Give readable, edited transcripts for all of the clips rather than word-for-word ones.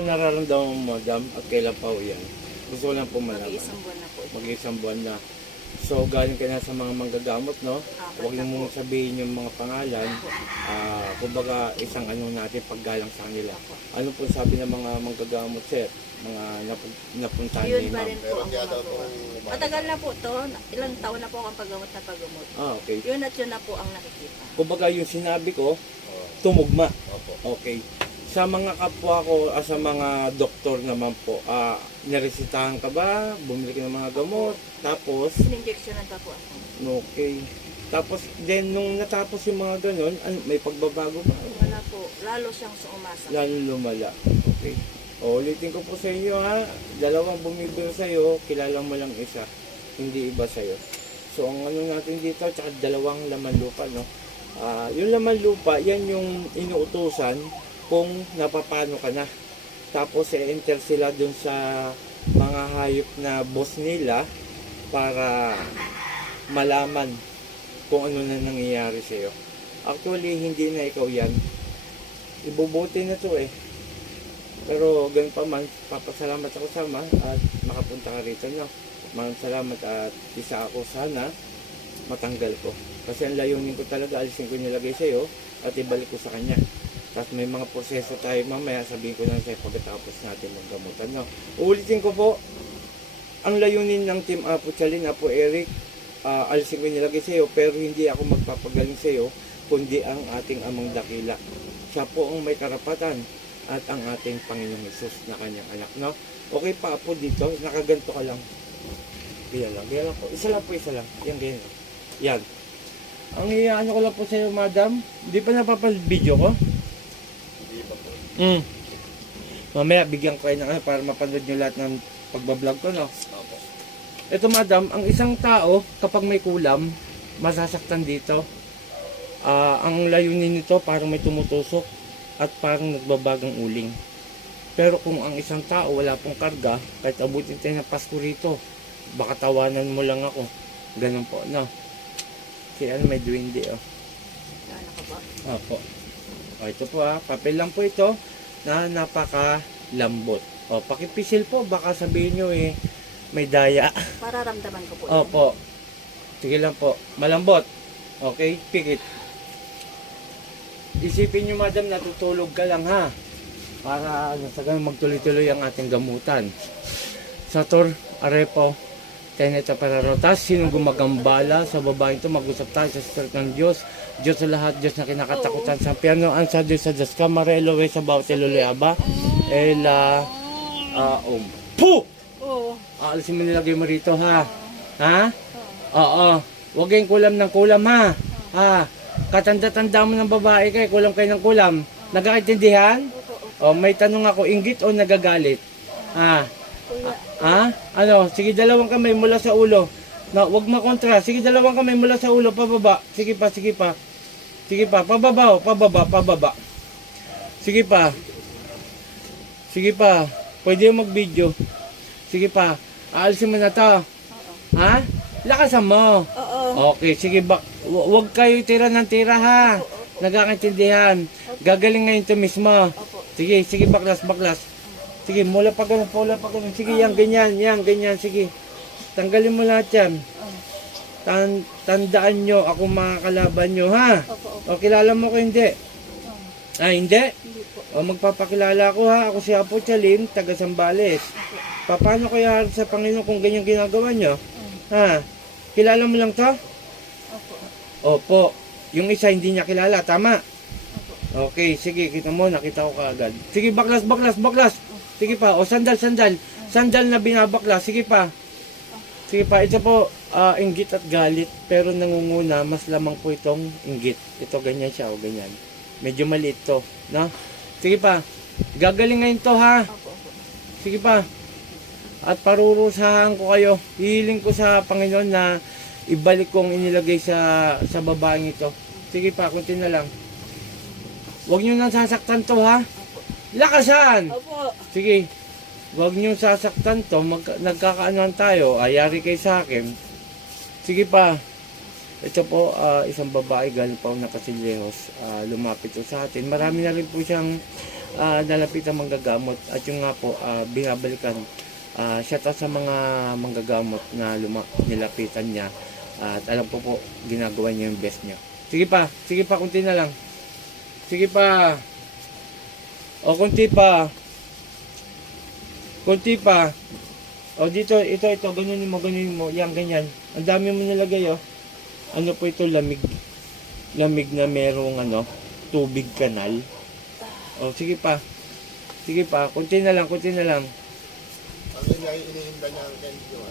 po nararamdaman mo, madam, at kailan pa ho yan? Gusto ko lang po malaman. Mag-iisang buwan na po. Mag-isang buwan na. So, galing ka na sa mga manggagamot, no? Huwag niyo mong sabihin yung mga pangalan. Kumbaga, isang natin paggalang sa kanila. Ano po sabi ng mga manggagamot, sir? Mga napuntahan Yun ni pa ma'am? rin po ang gumagawa. Matagal na po to. Ilang taon na po akong paggamot na paggamot. Okay. Yun at yun na po ang nakikita. Kumbaga, yung sinabi ko, tumugma. Opo. Okay. Sa mga kapwa ko, sa mga doktor naman po, naresitahan ka ba? Bumili ka ng mga gamot? Tapos, In-injectionan pa po ako. okay. Tapos, then, nung natapos yung mga ganon, may pagbabago ba? Wala po. Lalo siyang umasa. Lalo lumala. Okay. Ulitin ko po sa inyo ha. Dalawang bumibili sa'yo, kilala mo lang isa. Hindi iba sa'yo. So, ang natin dito, tsaka dalawang laman lupa, no? Yung laman lupa, yan yung inuutusan kung napapano ka na. Tapos, enter sila dun sa mga hayop na boss nila para malaman kung ano na nangyayari sa'yo. Actually, hindi na ikaw yan. Ibubuti na to eh. Pero ganun pa man, papasalamat ako sama at makapunta ka rito, no? Maraming salamat at isa ako sana matanggal ko. Kasi ang layunin ko talaga, alisin ko nilagay sa'yo at ibalik ko sa kanya. Tapos may mga proseso tayo mamaya, sabihin ko na sa'yo pagkatapos natin maggamutan, no? Uulitin ko po, ang layunin ng Team Apo Chalin, Apo Eric, alisin ko nilagay sa'yo, pero hindi ako magpapagaling sa'yo, kundi ang ating amang dakila. Siya po ang may karapatan at ang ating Panginoong Hesus na kanyang anak, no? Okay pa po dito, nakaganto ka lang. Yan lang po. Isa lang. Yan, ganyan. Yan. Ang ano ko lang po sa'yo, madam, hindi pa napapal-video ko? Hindi pa po. Mamaya, bigyan ko kayo ng para mapanood nyo lahat ng pagbablog ko, no? Opo. Ito, madam, ang isang tao, kapag may kulam, masasaktan dito. Ang layunin nito, parang may tumutusok at parang nagbabagang uling. Pero kung ang isang tao wala pong karga, kahit abutin tayo ng Pasko rito, baka tawanan mo lang ako. Ganun po, no? Kaya may duwende, oh. Ano ka ba? Opo. O, ito po papel lang po ito na napakalambot. O, pakipisil po, baka sabihin nyo may daya. Para ramdaman ko po. Opo. Sige lang po. Malambot. Okay, pikit. Isipin nyo, madam, natutulog ka lang ha. Para sa ganun magtuloy-tuloy ang ating gamutan. Sator, Arepo, Teneta Pararotas, sinong gumagambala sa babaeng ito, mag-usap tayo sa Spirit ng Diyos. Diyos sa lahat, Diyos na kinakatakutan sa piano, ang sa Diyos sa Diyos ka, Marelo, sa bawat iluliaba, Puh! Oo. Aalisin mo nilagay mo rito ha. Ha? Oo. Huwag kayong kulam ng kulam ha. Ha? Katanda-tanda mo ng babae kayo, kulam kayo ng kulam. Nagkakaintindihan? O, may tanong ako, inggit o nagagalit? Ha? Ha? Ano? Sige, dalawang kamay mula sa ulo. Na, wag makontra. Sige, dalawang kamay mula sa ulo, pababa. Sige pa. Sige pa, pababa. Sige pa. Pwede yung mag-video. Sige pa. Aalisin mo na to. Ha? Lakasan mo. Oo. Okay, sige ba. Huwag kayo tira ng tira ha. Nagkakaintindihan. Gagaling ngayon to mismo. Sige, baklas. Sige, mula pa ganun. Sige, yan, ganyan. Sige. Tanggalin mo lahat yan. Tandaan nyo, ako mga kalaban nyo, ha? O, kilala mo ko hindi? Hindi? O, magpapakilala ko, ha? Ako si Apo Chalin, taga Sambales. Paano kaya sa Panginoon kung ganyan ginagawa nyo? Ha? Kilala mo lang to? Opo. Yung isa hindi niya kilala, tama? Okay, sige, kita mo, nakita ko kaagad. Sige, baklas. Sige pa, o sandal. Sandal na binabaklas, sige pa. Ito po, inggit at galit, pero nangunguna, mas lamang po itong inggit. Ito, ganyan siya, o ganyan. Medyo maliit to, no? Sige pa, gagaling ngayon to, ha? Sige pa. At parurusahan ko kayo, hihiling ko sa Panginoon na ibalik kong inilagay sa babaeng ito. Sige pa, kunti na lang. Huwag nyo nang sasaktan to, ha? Lakasan! Opo. Sige, huwag nyo sasaktan to, nagkakaanuhan tayo, ayari kayo sa akin. Sige pa. Ito po, isang babae galing pa ng Kasilehos, lumapit po sa atin. Marami na rin po siyang nalapitan manggagamot. At yung nga po, binabalikan, shout out sa mga manggagamot na nilapitan niya. At alam po po, ginagawa niya yung best niya. Sige pa, kunti na lang. Sige pa. O, kunti pa. Kunti pa. O, dito, ito, ganunin mo. Yan, ganyan. Ang dami mo nilagay, oh. Ano po ito, lamig. Lamig na merong, tubig kanal. O, sige pa. Kunti na lang. Ang inihinda niya ang Ken, yung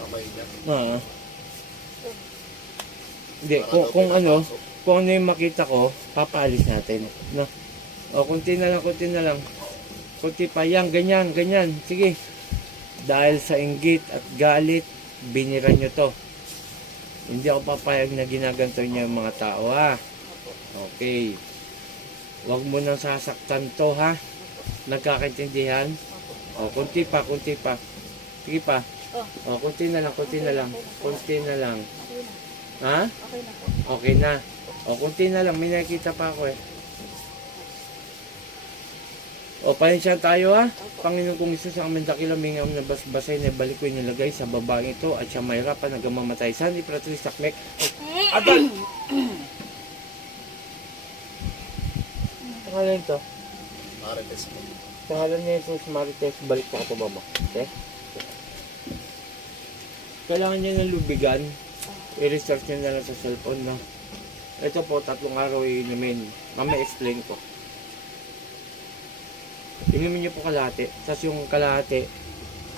kamay niya. Hindi, kung ano yung makita ko, papaalis natin. No? O, kunti na lang. Kunti pa, yan, ganyan. Sige. Dahil sa inggit at galit, binira nyo to. Hindi ako papayag na ginaganto niya yung mga tao, ha? Okay. Huwag mo nang sasaktan to, ha? Nagkakaintindihan? O, kunti pa. Sige pa. O, kunti na lang. Okay na. Ha? Okay na po. Okay na. O, kunti na lang. May nakikita pa ako, eh. O, pasensya tayo, ha? Panginoon kong Isus, ang aming dakilang mingam na basbasay na balik ko inilagay sa babaeng ito at siya may hirapan na gamamatay. Sani, Pratris, Takmek. Adal! Pangalan ito. Marites po. Pangalan niya ito, Marites. Balik ko ka pa ba? Okay? Kailangan niya ng lubigan. I-restart niya na lang sa cellphone, no? Ito po, 3 araw inumin. Mamaya explain ko. Inumin niyo po kalahati. Tapos yung kalahati,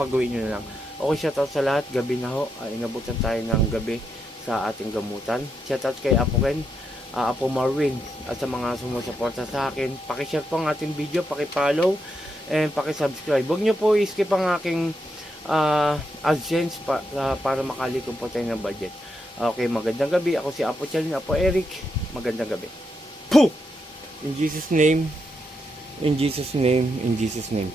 pagawin niyo na lang. Okay, shoutout sa lahat. Gabi na ho. Inabutan tayo ng gabi sa ating gamutan. Shoutout kay Apo Ken, Apo Marwin, at sa mga sumusuporta sa akin. Pakishare po ang ating video, pakipollow, and pakisubscribe. Huwag niyo po i-skip ang aking AdSense para makalikon po tayo ng budget. Okay, magandang gabi. Ako si Apo Chalin, Apo Eric. Magandang gabi. Puh! In Jesus' name. In Jesus' name.